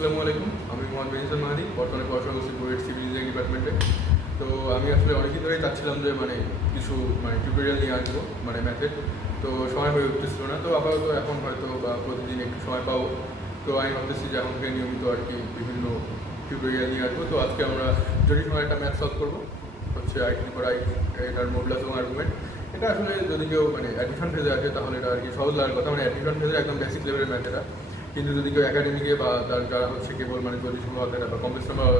আসসালামু আলাইকুম, আমি মোহাম্মদ মেহসান মাহাদি। বর্তমানে পড়াশোনা করছি বুয়েট সিভিল ইঞ্জিনিয়ারিং ডিপার্টমেন্টে। তো আমি আসলে অনেকদিন ধরেই চাচ্ছিলাম যে কিছু টিউটোরিয়াল নিয়ে আসবো ম্যাথের। তো সময় হয়ে উঠতেছিল না, তো আপাতত এখন হয়তো বা প্রতিদিন একটু সময় পাবো। তো আমি ভাবতেছি যে এখন থেকে নিয়মিত আর কি বিভিন্ন টিউটোরিয়াল নিয়ে আসবো। তো আজকে আমরা জটিল সময় একটা ম্যাথ সলভ করবো, হচ্ছে i⁻i, এটার মডুলাস এবং আর্গুমেন্ট। এটা আসলে যদি কেউ অ্যাডমিশন ফেজে আসে তাহলে এটা আর কি সহজ লাগার কথা, অ্যাডমিশন ফেজে একদম বেসিক লেভেলের ম্যাথ এটা। কিন্তু যদি কেউ একাডেমিকে বা তার যারা হচ্ছে কেবল জটিল সংখ্যা বা কমপ্লেক্স নাম্বার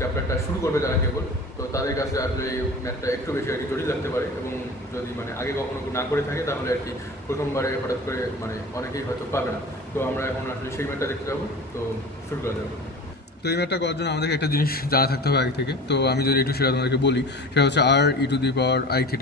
চ্যাপ্টারটা শুরু করবে যারা কেবল, তো তাদের কাছে আসলে এই ম্যাথটা একটু বেশি আর কি জটিল লাগতে পারে। এবং যদি আগে কখনো না করে থাকে তাহলে আর কি প্রথমবারে হঠাৎ করে অনেকেই হয়তো পাবে না। তো আমরা এখন আসলে সেই ম্যাথটা দেখতে যাবো। তো শুরু করা যাবে। তো এই ম্যাথটা করার জন্য আমাদেরকে একটা জিনিস জানা থাকতে হবে আগে থেকে। তো আমি যদি একটু সেটা তোমাদেরকে বলি, সেটা হচ্ছে r(e⁻i)θ।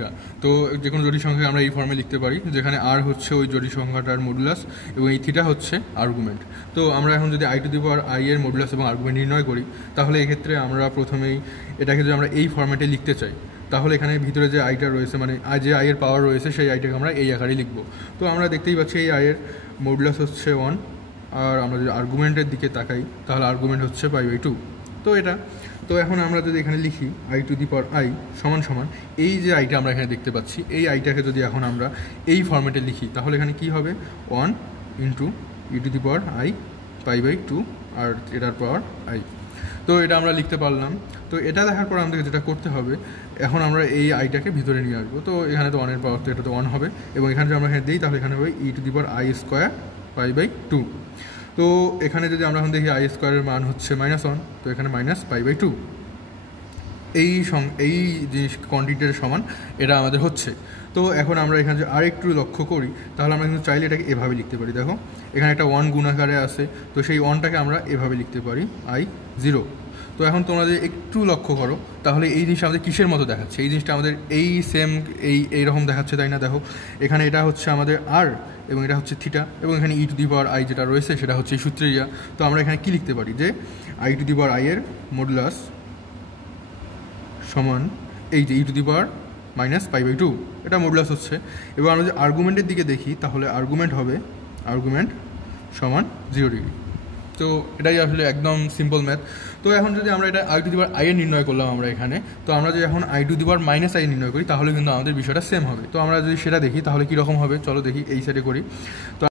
তো যে কোনো জটিল সংখ্যাকে আমরা এই ফর্মে লিখতে পারি, যেখানে r হচ্ছে ওই জটিল সংখ্যাটার মডুলাস এবং এই থিটা হচ্ছে আর্গুমেন্ট। তো আমরা এখন যদি i⁻i এর মডুলাস এবং আর্গুমেন্ট নির্ণয় করি, তাহলে এক্ষেত্রে আমরা প্রথমেই এটাকে যদি আমরা এই ফর্ম্যাটে লিখতে চাই, তাহলে এখানে ভিতরে যে আইটা রয়েছে যে i এর পাওয়ার রয়েছে সেই আইটাকে আমরা এই আকারে লিখবো। তো আমরা দেখতেই পাচ্ছি এই i এর মডুলাস হচ্ছে 1, আর আমরা যদি আর্গুমেন্টের দিকে তাকাই তাহলে আর্গুমেন্ট হচ্ছে π/2। তো এখন আমরা যদি এখানে লিখি i⁻i সমান সমান এই যে আইটা আমরা এখানে দেখতে পাচ্ছি, এই আইটাকে যদি এখন আমরা এই ফর্মেটে লিখি তাহলে এখানে কি হবে 1 * e⁻i π/2 আর এটার পাওয়ার i। তো এটা আমরা লিখতে পারলাম। তো এটা দেখার পর আমাদেরকে যেটা করতে হবে, এখন আমরা এই আইটাকে ভিতরে নিয়ে আসবো। তো এখানে তো 1-এর পাওয়ার, তো এটা তো 1 হবে, এবং এখানে যদি আমরা এখানে দিই তাহলে এখানে হবে e⁻i² π/2। তো এখানে যদি আমরা এখন দেখি i² এর মান হচ্ছে -1, তো এখানে -π/2। এই জিনিস কোয়ান্টিটির সমান এটা আমাদের হচ্ছে। তো এখন আমরা এখানে যদি আরেকটু লক্ষ্য করি তাহলে আমরা কিন্তু চাইলে এটাকে এভাবে লিখতে পারি। দেখো এখানে একটা 1 গুণাকারে আছে, তো সেই 1টাকে আমরা এভাবে লিখতে পারি i0। তো এখন তোমরা যদি একটু লক্ষ্য করো তাহলে এই জিনিসটা আমাদের কিসের মতো দেখাচ্ছে? এই জিনিসটা আমাদের এইরকম দেখাচ্ছে, তাই না? দেখো এখানে এটা হচ্ছে আমাদের r এবং এটা হচ্ছে থিটা, এবং এখানে e⁻i যেটা রয়েছে সেটা হচ্ছে এই সূত্রের ইয়া। তো আমরা এখানে কি লিখতে পারি যে i⁻i এর মডুলাস সমান এই যে e⁻π/2, এটা মডুলাস হচ্ছে। এবার আমরা যদি আর্গুমেন্টের দিকে দেখি তাহলে আর্গুমেন্ট সমান 0 ডিগ্রি। তো এটাই আসলে একদম সিম্পল ম্যাথ। তো এখন যদি আমরা এটা i⁻i এর নির্ণয় করলাম আমরা এখানে, তো আমরা যদি এখন i⁻-i নির্ণয় করি তাহলে কিন্তু আমাদের বিষয়টা সেম হবে। তো আমরা যদি সেটা দেখি তাহলে কীরকম হবে, চলো দেখি এই সাইডে করি। তো